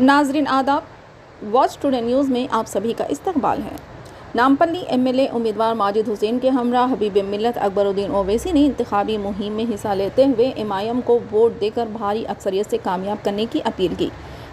नाजरीन आदाब, watch today news में आप सभी का इस्तकबाल है। नामपल्ली एमएलए उम्मीदवार माजिद हुसैन के हमरा हबीब मिल्लत अकबरुद्दीन ओवैसी ने इंतखाबी मुहिम में हिस्सा लेते हुए एमआईएम को वोट देकर भारी अक्सरियत से कामयाब करने की अपील की।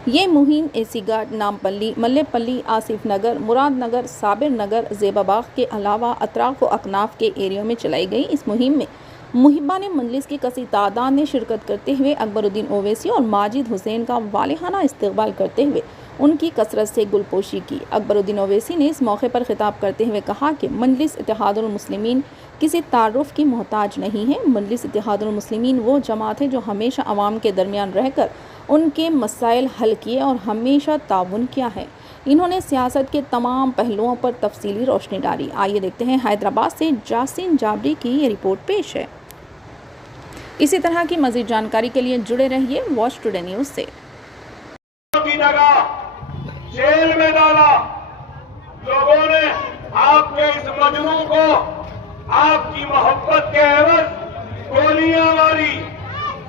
ये मुहिम एसी घाट, नामपल्ली, मल्लेपल्ली, आसिफ नगर, मुराद नगर, साबिर नगर, ज़ेबाबाग के अलावा अतराफ व अकनाफ के एरिया में चलाई गई। इस मुहिम में मुहिबान मजलिस की कसी तादाद ने शिरकत करते हुए अकबरुद्दीन ओवैसी और माजिद हुसैन का वालिहाना इस्तकबाल करते हुए उनकी कसरत से गुलपोशी की। अकबरुद्दीन ओवैसी ने इस मौके पर खिताब करते हुए कहा कि मजलिस इत्तेहादुल मुस्लिमीन किसी तारुफ की मोहताज नहीं है। मजलिस इत्तेहादुल मुस्लिमीन वो जमात है जो हमेशा अवाम के दरमियान रहकर उनके मसाइल हल किए और हमेशा ताउन किया है। इन्होंने सियासत के तमाम पहलुओं पर तफसीली रोशनी डाली। आइए देखते हैं हैदराबाद से जासिन जाबरी की ये रिपोर्ट पेश है। इसी तरह की मज़ीद जानकारी के लिए जुड़े रहिए वॉच टुडे न्यूज़ से। जेल में डाला लोगों ने, आपके इस मजनू को आपकी मोहब्बत के एवज गोलियां मारी,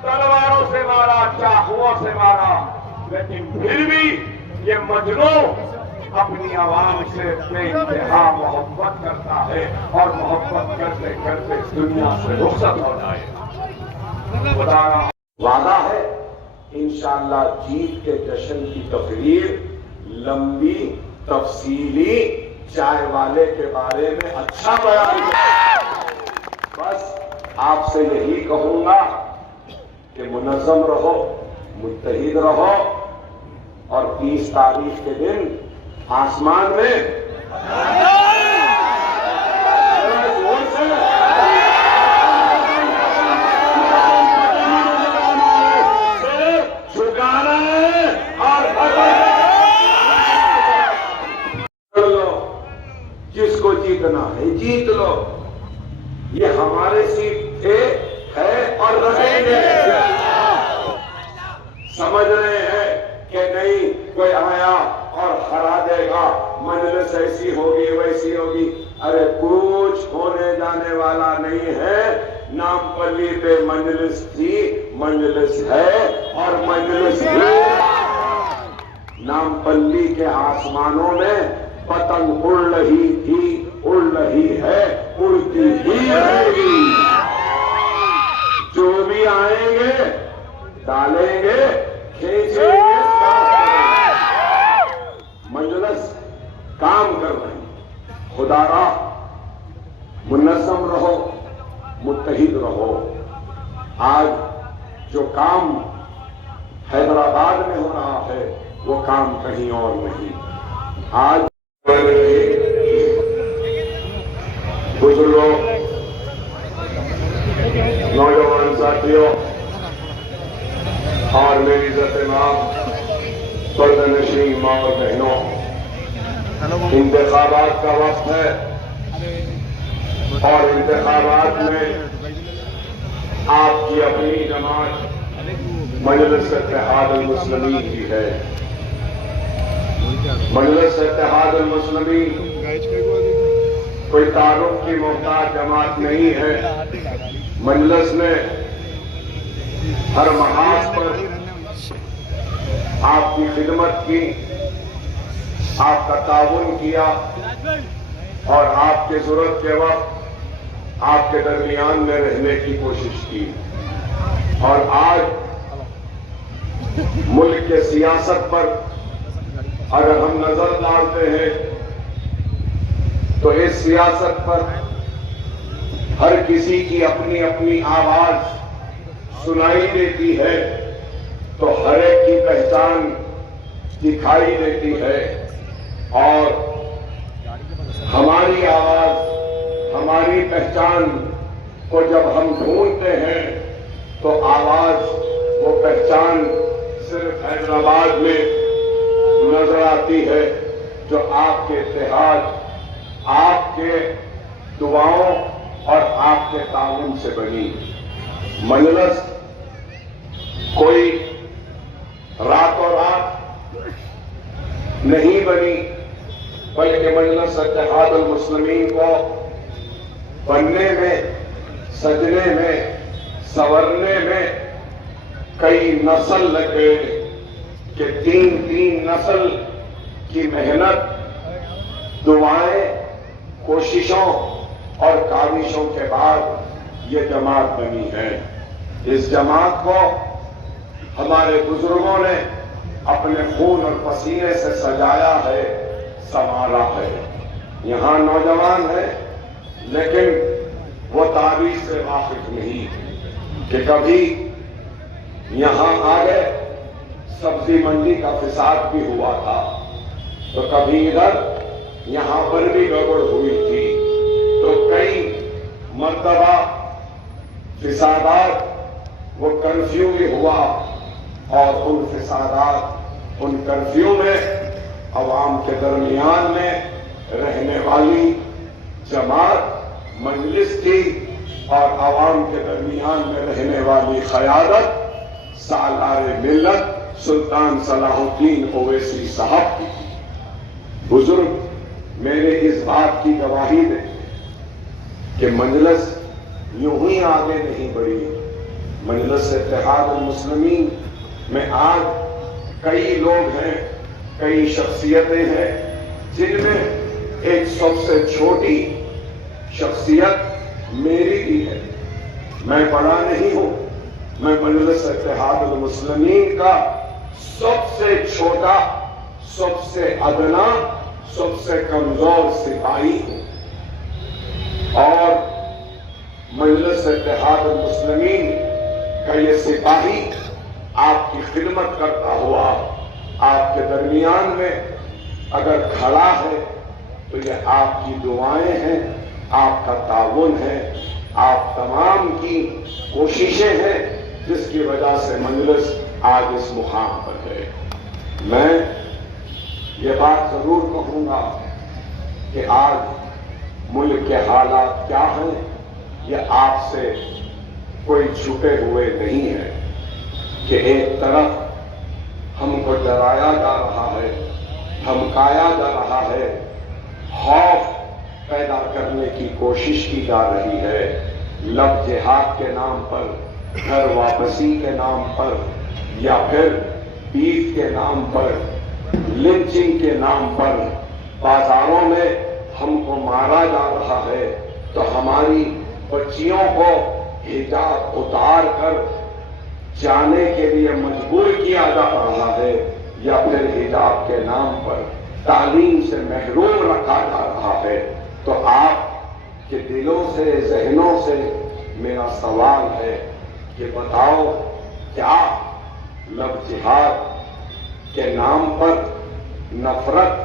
तलवारों से मारा, चाकुओं से मारा, लेकिन फिर भी ये मजनू अपनी आवाम से बेइंतहा मोहब्बत करता है और मोहब्बत करते करते इस दुनिया से रुखसत हो जाएगा। वादा है इंशाअल्लाह जीत के जश्न की तकरीर लंबी तफसीली चाय वाले के बारे में अच्छा बयान। बस आपसे यही कहूंगा कि मुनज़्ज़म रहो, मुत्तहिद रहो और 30 तारीख के दिन आसमान में जिसको जीतना है जीत लो। ये हमारे सीट थे, है और रहेंगे। समझ रहे हैं कि नहीं कोई आया और हरा देगा, मजलिस ऐसी होगी वैसी होगी। अरे कुछ होने जाने वाला नहीं है। नामपल्ली पे मजलिस थी, मजलिस है और मजलिस नामपल्ली के आसमानों में पतंग उड़ रही थी, उड़ रही है, उड़ती ही रहेगी। जो भी आएंगे डालेंगे, खींचेंगे, मजलिस काम कर रही। खुदारा मुनज़्ज़म रहो, मुत्तहिद रहो। आज जो काम हैदराबाद में हो रहा है वो काम कहीं और नहीं। आज बुजुर्गों, नौजवान साथियों और मेरी इज़्ज़त मां, पर्दनशीं मां और बहनों, इंतखाबात का वक्त है और इंतखाबात में आपकी अपनी जमात मजलिस इत्तेहादुल मुस्लिमीन की है। मजलिस इत्तेहादुल मुस्लिमीन कोई तारुफ की मोहताज जमात नहीं है। मजलिस ने हर महाज पर आपकी खिदमत की, आपका ताउन किया और आपके जरूरत के वक्त आपके दरमियान में रहने की कोशिश की। और आज मुल्क के सियासत पर अगर हम नजर डालते हैं तो इस सियासत पर हर किसी की अपनी अपनी आवाज सुनाई देती है, तो हर एक की पहचान दिखाई देती है। और हमारी आवाज, हमारी पहचान को जब हम ढूंढते हैं तो आवाज, वो पहचान सिर्फ हैदराबाद में नजर आती है, जो आपके इत्तेहाद, आपके दुआओं और आपके ताउन से बनी। मजलिस कोई रातों रात नहीं बनी, बल्कि मजलिस इत्तेहादुल मुस्लिमीन को बनने में, सजने में, संवरने में कई नस्ल लग गए, کہ تین نسل کی محنت، دعائیں، کوششوں اور کاوشوں کے بعد یہ جماعت بنی ہے۔ اس جماعت کو ہمارے بزرگوں نے اپنے خون اور پسینے سے سجایا ہے، سنوارا ہے۔ یہاں نوجوان ہیں لیکن وہ تاریخ سے واقف نہیں کہ کبھی یہاں آگے سبزی منڈی کا فساد بھی ہوا تھا، تو کبھی ادھر یہاں پر بھی گڑبڑ ہوئی تھی، تو کئی مرتبہ فسادات، وہ کرفیو بھی ہوا، اور ان فسادات، ان کرفیو میں عوام کے درمیان میں رہنے والی جماعت مجلس تھی، اور عوام کے درمیان میں رہنے والی قیادت سالار ملت سلطان صلاح الدین اویسی صاحب کی تھی۔ بزرگ میرے اس بات کی گواہی دیں کہ مجلس یوں ہی آگے نہیں بڑھی۔ مجلس اتحاد المسلمین میں آج کئی لوگ ہیں، کئی شخصیتیں ہیں، جن میں ایک سب سے چھوٹی شخصیت میری بھی ہے۔ میں بڑا نہیں ہوں، میں مجلس اتحاد المسلمین کا سب سے چھوٹا، سب سے ادنا، سب سے کمزور سپاہی ہوں، اور مجلس اتحاد المسلمین کا یہ سپاہی آپ کی خدمت کرتا ہوا آپ کے درمیان میں اگر کھڑا ہے تو یہ آپ کی دعائیں ہیں، آپ کا تعاون ہے، آپ تمام کی کوششیں ہیں، جس کی وجہ سے مجلس آج اس مقام پر ہے۔ میں یہ بات ضرور کہوں گا کہ آج ملک کے حالات کیا ہیں یہ آپ سے کوئی چھپے ہوئے نہیں ہے، کہ ایک طرف ہم کو ڈرایا جا رہا ہے، دھمکایا جا رہا ہے، خوف پیدا کرنے کی کوشش کی جا رہی ہے، لب جہاد کے نام پر، گھر واپسی کے نام پر، یا پھر بیف کے نام پر، لنچنگ کے نام پر بازاروں میں ہم کو مارا جا رہا ہے، تو ہماری بچیوں کو حجاب اتار کر جانے کے لیے مجبور کیا جا رہا ہے، یا پھر حجاب کے نام پر تعلیم سے محروم رکھا جا رہا ہے، تو آپ کے دلوں سے، ذہنوں سے میرا سوال ہے کہ بتاؤ، کیا لب جہاد کے نام پر نفرت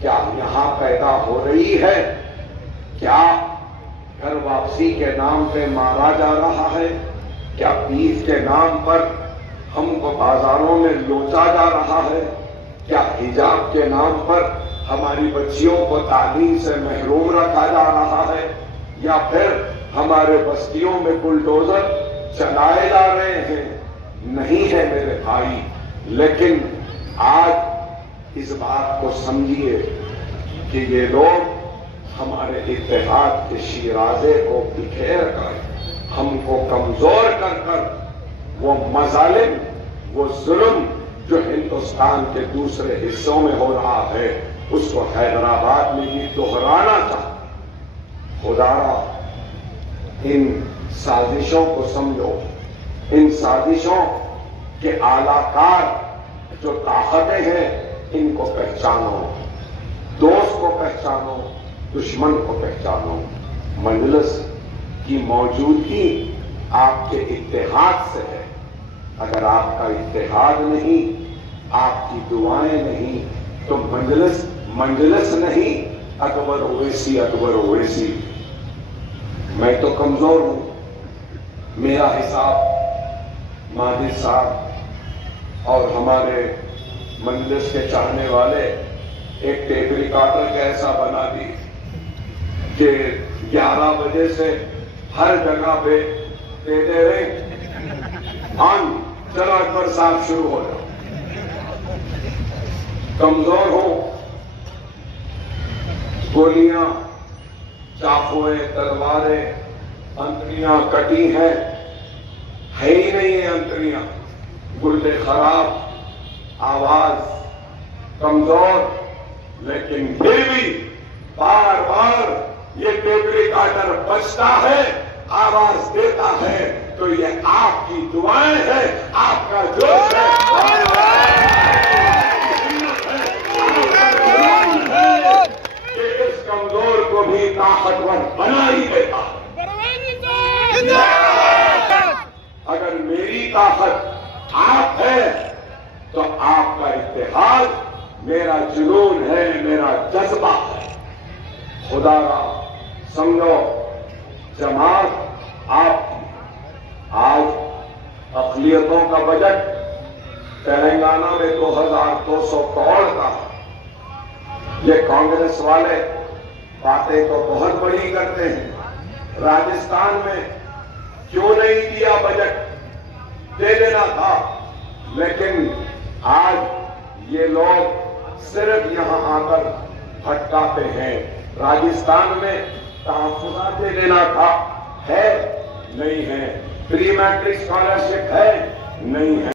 کیا یہاں پیدا ہو رہی ہے؟ کیا گھر واپسی کے نام پہ مارا جا رہا ہے؟ کیا بیف کے نام پر ہم کو بازاروں میں لوچا جا رہا ہے؟ کیا حجاب کے نام پر ہماری بچیوں کو تعلیم سے محروم رکھا جا رہا ہے؟ یا پھر ہمارے بستیوں میں بلڈوزر چلائے جا رہے ہیں؟ نہیں ہے میرے بھائی، لیکن آج اس بات کو سمجھیے کہ یہ لوگ ہمارے اتحاد کے شیرازے کو بکھیر کر، ہم کو کمزور کر کر، وہ مظالم، وہ ظلم جو ہندوستان کے دوسرے حصوں میں ہو رہا ہے، اس کو حیدرآباد میں بھی دہرانا چاہتا۔ خدا را ان سازشوں کو سمجھو، ان سازشوں کے اعلی کار جو طاقتیں ہیں ان کو پہچانو، دوست کو پہچانو، دشمن کو پہچانو۔ مجلس کی موجودگی آپ کے اتحاد سے ہے۔ اگر آپ کا اتحاد نہیں، آپ کی دعائیں نہیں، تو مجلس نہیں، اکبر اویسی، اکبر اویسی۔ میں تو کمزور ہوں، میرا حساب ماجد صاحب اور ہمارے مجلس کے چاہنے والے ایک ٹیپ ریکارڈر کا ایسا بنا دی کہ 11 بجے سے ہر جگہ پہ دیتے رہے، چلو اکبر صاحب شروع ہو جاؤ۔ کمزور ہو، گولیاں، چاقویں، تلواریں، انتڑیاں کٹی ہیں، ہے ہی نہیں ہیں انتڑیاں، گردے خراب، आवाज कमजोर, लेकिन फिर भी बार बार ये टेप रिकॉर्डर बजता है, आवाज देता है, तो ये आपकी दुआएं हैं, आपका जोश है, कि इस कमजोर को भी ताकतवर बना ही देता है। अगर मेरी ताकत आप है तो आपका इत्तेहाद मेरा जुनून है, मेरा जज्बा है। खुदा का समझो जमात आपकी। आज अक़लियतों का बजट तेलंगाना में 2200 करोड़ का है। ये कांग्रेस वाले बातें तो बहुत बड़ी करते हैं। राजस्थान में क्यों नहीं दिया बजट, दे देना था, लेकिन आज ये लोग सिर्फ यहां आकर भटकाते हैं। राजस्थान में तहफ़्फ़ुज़ात दे देना था, है नहीं है। प्री मैट्रिक स्कॉलरशिप है नहीं है।